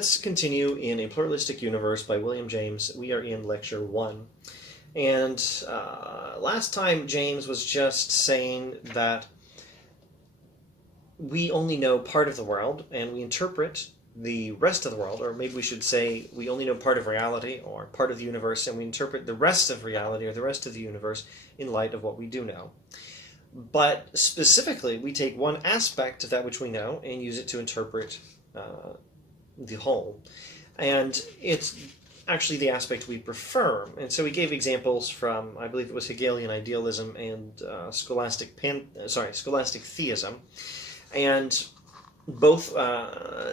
let's continue in A Pluralistic Universe by William James. We are in Lecture 1. And last time James was just saying that we only know part of the world, and we interpret the rest of the world, or maybe we should say we only know part of reality, or part of the universe, and we interpret the rest of reality, or the rest of the universe, in light of what we do know. But specifically, we take one aspect of that which we know and use it to interpret the whole. And it's actually the aspect we prefer. And so he gave examples from, I believe it was Hegelian idealism and scholastic theism. And both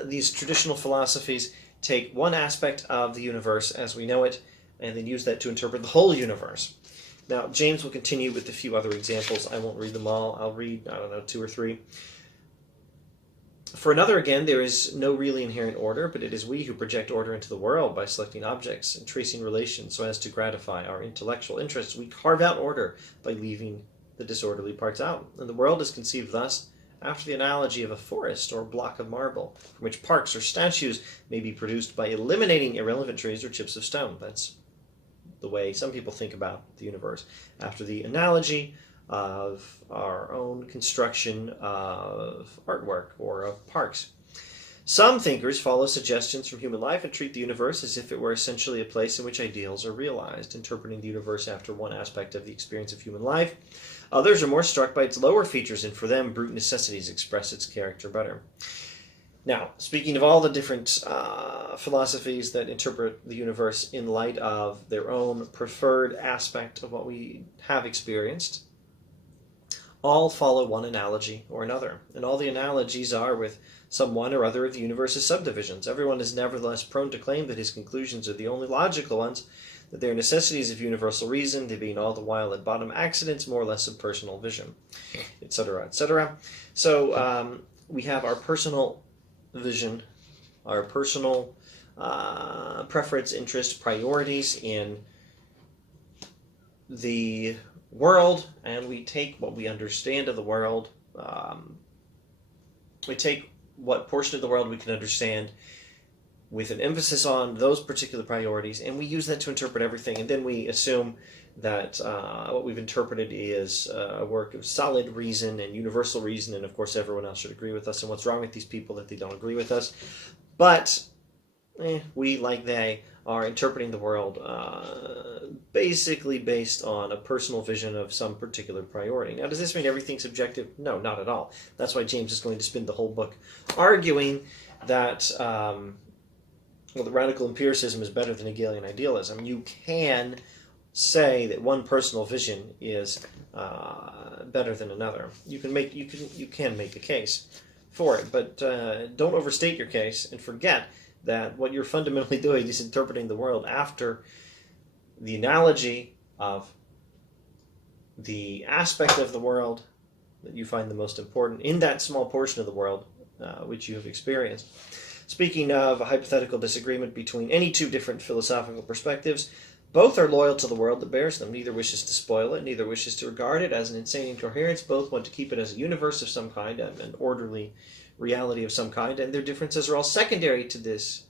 these traditional philosophies take one aspect of the universe as we know it, and then use that to interpret the whole universe. Now, James will continue with a few other examples. I won't read them all. I'll read, 2 or 3. For another, again, there is no really inherent order, but it is we who project order into the world by selecting objects and tracing relations so as to gratify our intellectual interests. We carve out order by leaving the disorderly parts out. And the world is conceived thus, after the analogy of a forest or block of marble, from which parks or statues may be produced by eliminating irrelevant trees or chips of stone. That's the way some people think about the universe, after the analogy of our own construction of artwork or of parks. Some thinkers follow suggestions from human life and treat the universe as if it were essentially a place in which ideals are realized, interpreting the universe after one aspect of the experience of human life. Others are more struck by its lower features, and for them, brute necessities express its character better. Now, speaking of all the different philosophies that interpret the universe in light of their own preferred aspect of what we have experienced, all follow one analogy or another, and all the analogies are with some one or other of the universe's subdivisions. Everyone is nevertheless prone to claim that his conclusions are the only logical ones, that they are necessities of universal reason, they being all the while at bottom accidents, more or less of personal vision, etc., etc. So we have our personal vision, our personal preference, interest, priorities in the world, and we take what we understand of the world, we take what portion of the world we can understand with an emphasis on those particular priorities, and we use that to interpret everything, and then we assume that what we've interpreted is a work of solid reason and universal reason, and of course everyone else should agree with us, and what's wrong with these people that they don't agree with us. But we, like they, are interpreting the world basically based on a personal vision of some particular priority. Now, does this mean everything's subjective? No, not at all. That's why James is going to spend the whole book arguing that the radical empiricism is better than Hegelian idealism. You can say that one personal vision is better than another. You can make a case for it, but don't overstate your case and forget that what you're fundamentally doing is interpreting the world after the analogy of the aspect of the world that you find the most important in that small portion of the world which you have experienced. Speaking of a hypothetical disagreement between any two different philosophical perspectives, both are loyal to the world that bears them. Neither wishes to spoil it, neither wishes to regard it as an insane incoherence. Both want to keep it as a universe of some kind, an orderly reality of some kind, and their differences are all secondary to this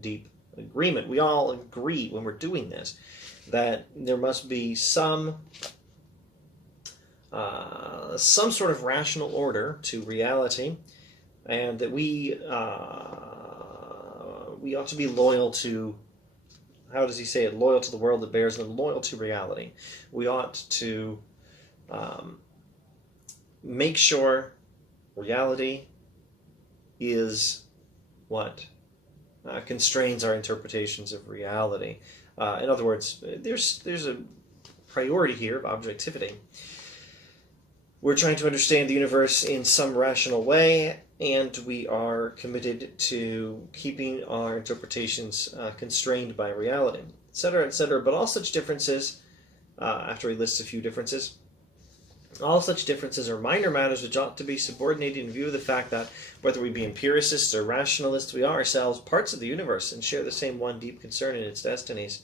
deep agreement. We all agree when we're doing this that there must be some sort of rational order to reality, and that we ought to be loyal to, how does he say it, loyal to the world that bears them, loyal to reality. We ought to make sure reality is what constrains our interpretations of reality. In other words, there's a priority here of objectivity. We're trying to understand the universe in some rational way, and we are committed to keeping our interpretations constrained by reality, etc., etc. But all such differences, after he lists a few differences, all such differences are minor matters which ought to be subordinated in view of the fact that, whether we be empiricists or rationalists, we are ourselves parts of the universe and share the same one deep concern in its destinies.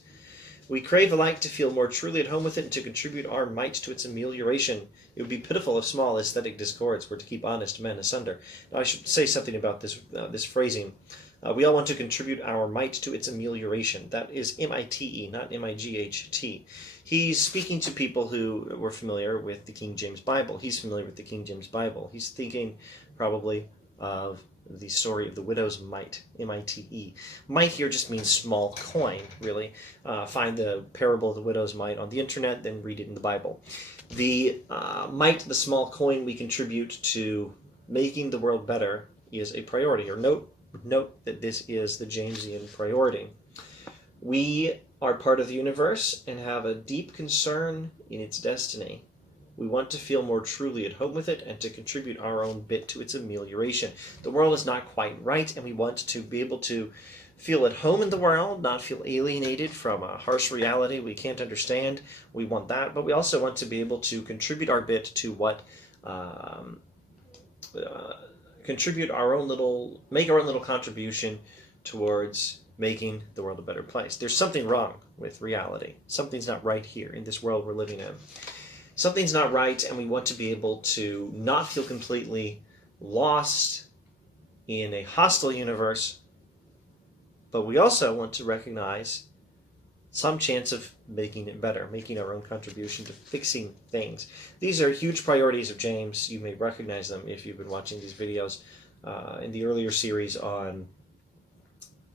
We crave alike to feel more truly at home with it and to contribute our mite to its amelioration. It would be pitiful if small aesthetic discords were to keep honest men asunder. Now, I should say something about this phrasing. We all want to contribute our might to its amelioration. That is M-I-T-E, not M-I-G-H-T. He's speaking to people who were familiar with the King James Bible. He's familiar with the King James Bible. He's thinking probably of the story of the widow's mite, M-I-T-E. Mite here just means small coin, really. Find the parable of the widow's mite on the internet, then read it in the Bible. The mite, the small coin we contribute to making the world better, is a priority. Or note that this is the Jamesian priority. We are part of the universe and have a deep concern in its destiny. We want to feel more truly at home with it and to contribute our own bit to its amelioration. The world is not quite right, and we want to be able to feel at home in the world, not feel alienated from a harsh reality we can't understand. We want that, but we also want to be able to contribute our bit to what make our own little contribution towards making the world a better place. There's something wrong with reality. Something's not right here in this world we're living in. Something's not right, and we want to be able to not feel completely lost in a hostile universe, but we also want to recognize some chance of making it better, making our own contribution to fixing things. These are huge priorities of James. You may recognize them if you've been watching these videos in the earlier series on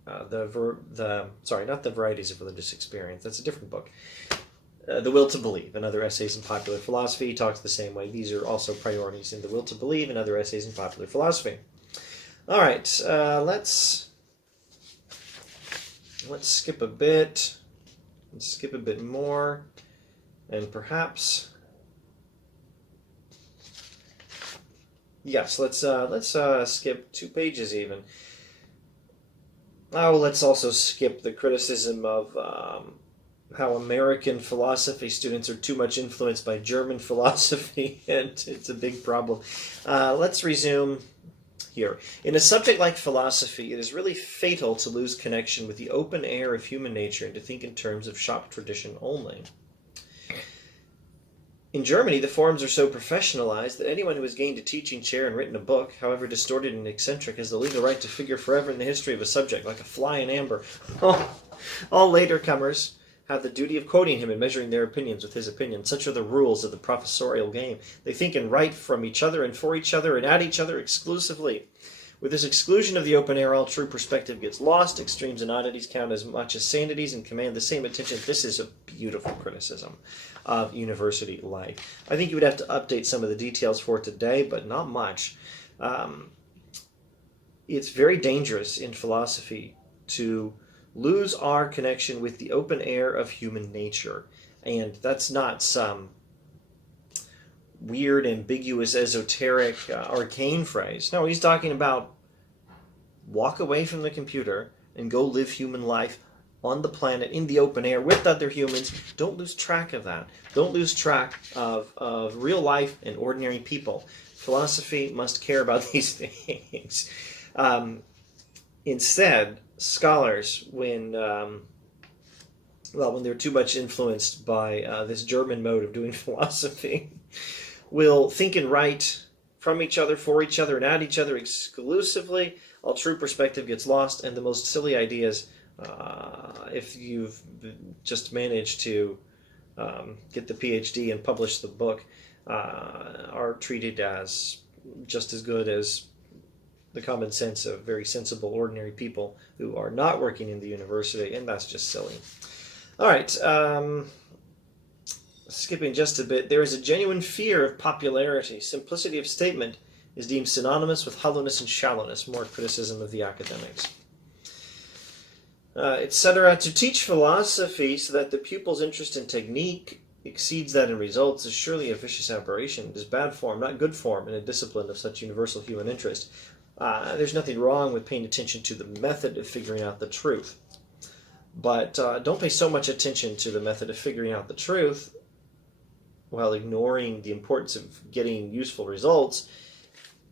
not the varieties of religious experience. That's a different book. The Will to Believe and Other Essays in Popular Philosophy talks the same way. These are also priorities in The Will to Believe and Other Essays in Popular Philosophy. All right, let's skip a bit. Let's skip a bit more, and perhaps yes, let's skip 2 pages even. Oh, let's also skip the criticism of how American philosophy students are too much influenced by German philosophy, and it's a big problem. Let's resume here. In a subject like philosophy, it is really fatal to lose connection with the open air of human nature and to think in terms of shop tradition only. In Germany, the forms are so professionalized that anyone who has gained a teaching chair and written a book, however distorted and eccentric, has the legal right to figure forever in the history of a subject, like a fly in amber. All later comers have the duty of quoting him and measuring their opinions with his opinion. Such are the rules of the professorial game. They think and write from each other and for each other and at each other exclusively. With this exclusion of the open air, all true perspective gets lost. Extremes and oddities count as much as sanities and command the same attention. This is a beautiful criticism of university life. I think you would have to update some of the details for today, but not much. It's very dangerous in philosophy to lose our connection with the open air of human nature. And that's not some weird, ambiguous, esoteric, arcane phrase. No, he's talking about walk away from the computer and go live human life on the planet, in the open air, with other humans. Don't lose track of that. Don't lose track of real life and ordinary people. Philosophy must care about these things. Instead, scholars, when they're too much influenced by this German mode of doing philosophy, will think and write from each other, for each other, and at each other exclusively. All true perspective gets lost, and the most silly ideas, if you've just managed to get the PhD and publish the book, are treated as just as good as the common sense of very sensible, ordinary people who are not working in the university, and that's just silly. All right, skipping just a bit, there is a genuine fear of popularity. Simplicity of statement is deemed synonymous with hollowness and shallowness, more criticism of the academics. Etc. To teach philosophy so that the pupil's interest in technique exceeds that in results is surely a vicious aberration. It is bad form, not good form, in a discipline of such universal human interest. There's nothing wrong with paying attention to the method of figuring out the truth. But don't pay so much attention to the method of figuring out the truth while ignoring the importance of getting useful results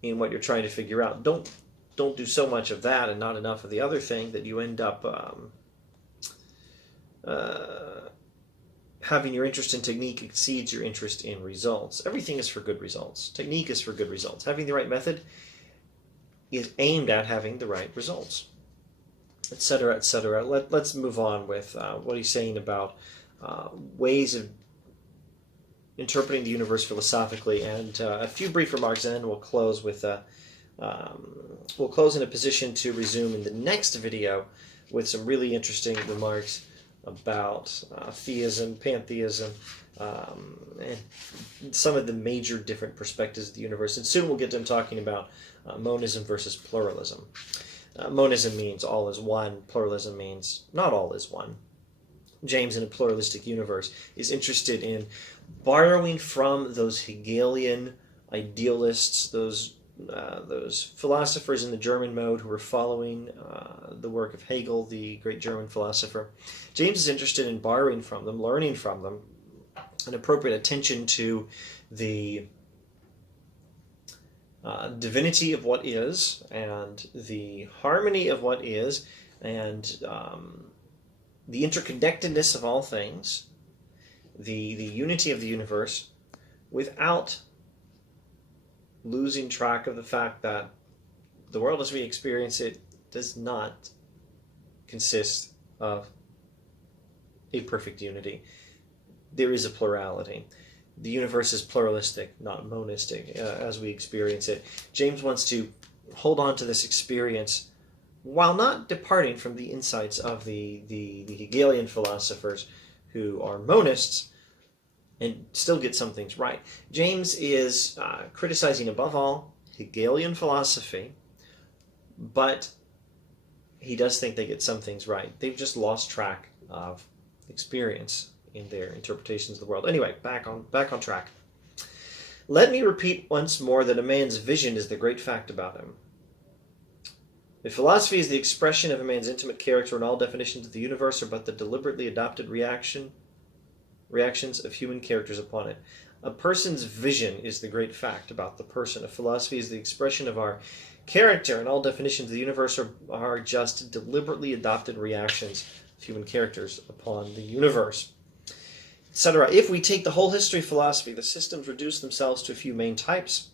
in what you're trying to figure out. Don't do so much of that and not enough of the other thing that you end up having your interest in technique exceeds your interest in results. Everything is for good results. Technique is for good results. Having the right method is aimed at having the right results. etc., etc. Let's move on with what he's saying about ways of interpreting the universe philosophically, and a few brief remarks, and then we'll close with we'll close in a position to resume in the next video with some really interesting remarks about theism, pantheism, and some of the major different perspectives of the universe. And soon we'll get to him talking about monism versus pluralism. Monism means all is one. Pluralism means not all is one. James, in a pluralistic universe, is interested in borrowing from those Hegelian idealists, those philosophers in the German mode who were following the work of Hegel, the great German philosopher. James is interested in borrowing from them, learning from them, an appropriate attention to the divinity of what is, and the harmony of what is, and the interconnectedness of all things, the unity of the universe, without losing track of the fact that the world as we experience it does not consist of a perfect unity. There is a plurality. The universe is pluralistic, not monistic, as we experience it. James wants to hold on to this experience while not departing from the insights of the Hegelian philosophers who are monists and still get some things right. James is criticizing above all Hegelian philosophy, but he does think they get some things right. They've just lost track of experience in their interpretations of the world. Anyway, back on track. Let me repeat once more that a man's vision is the great fact about him. If philosophy is the expression of a man's intimate character, and all definitions of the universe are but the deliberately adopted reactions of human characters upon it, a person's vision is the great fact about the person. If philosophy is the expression of our character, and all definitions of the universe are just deliberately adopted reactions of human characters upon the universe, etc. If we take the whole history of philosophy, the systems reduce themselves to a few main types,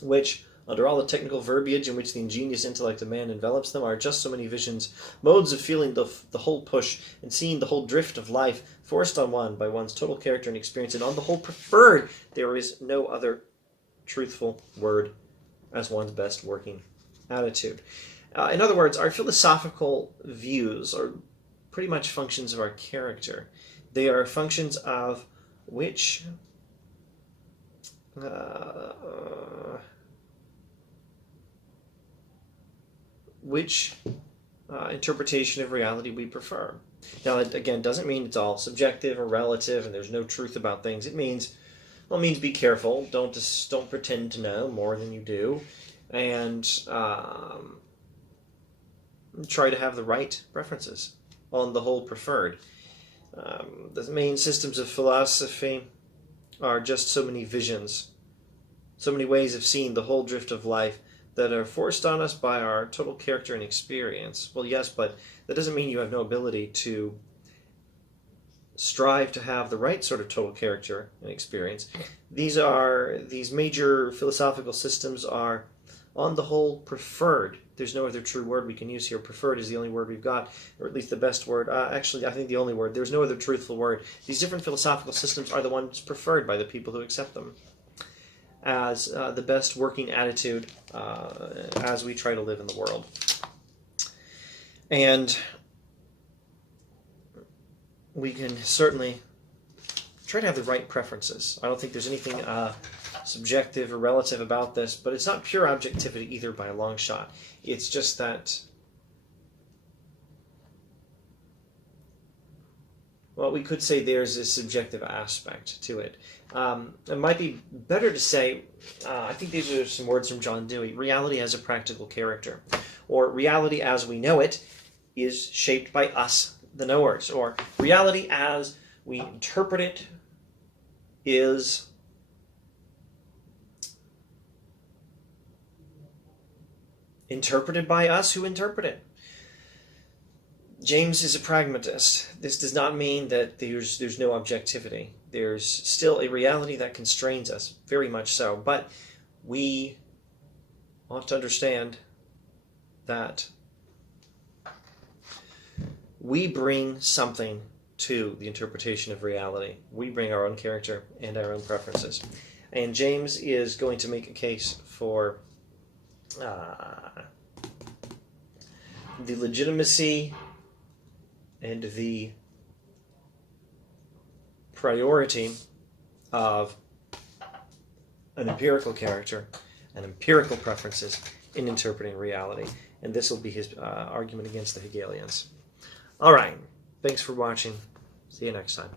which, under all the technical verbiage in which the ingenious intellect of man envelops them, are just so many visions, modes of feeling the whole push and seeing the whole drift of life, forced on one by one's total character and experience, and on the whole preferred. There is no other truthful word as one's best working attitude. In other words, our philosophical views are pretty much functions of our character. They are functions of which interpretation of reality we prefer. Now, it again doesn't mean it's all subjective or relative and there's no truth about things. It means be careful. Don't pretend to know more than you do, and try to have the right preferences. On the whole, preferred. The main systems of philosophy are just so many visions, so many ways of seeing the whole drift of life that are forced on us by our total character and experience. Well, yes, but that doesn't mean you have no ability to strive to have the right sort of total character and experience. These major philosophical systems are, on the whole, preferred. There's no other true word we can use here. Preferred is the only word we've got, or at least the best word. Actually, I think the only word. There's no other truthful word. These different philosophical systems are the ones preferred by the people who accept them as the best working attitude as we try to live in the world. And we can certainly try to have the right preferences. I don't think there's anything subjective or relative about this, but it's not pure objectivity either by a long shot. It's just that, well, we could say there's a subjective aspect to it. It might be better to say, I think these are some words from John Dewey, reality has a practical character, or reality as we know it is shaped by us, the knowers, or reality as we interpret it is interpreted by us who interpret it. James is a pragmatist. This does not mean that there's no objectivity. There's still a reality that constrains us, very much so. But we ought to understand that we bring something to the interpretation of reality. We bring our own character and our own preferences. And James is going to make a case for the legitimacy and the priority of an empirical character and empirical preferences in interpreting reality. And this will be his argument against the Hegelians. All right. Thanks for watching. See you next time.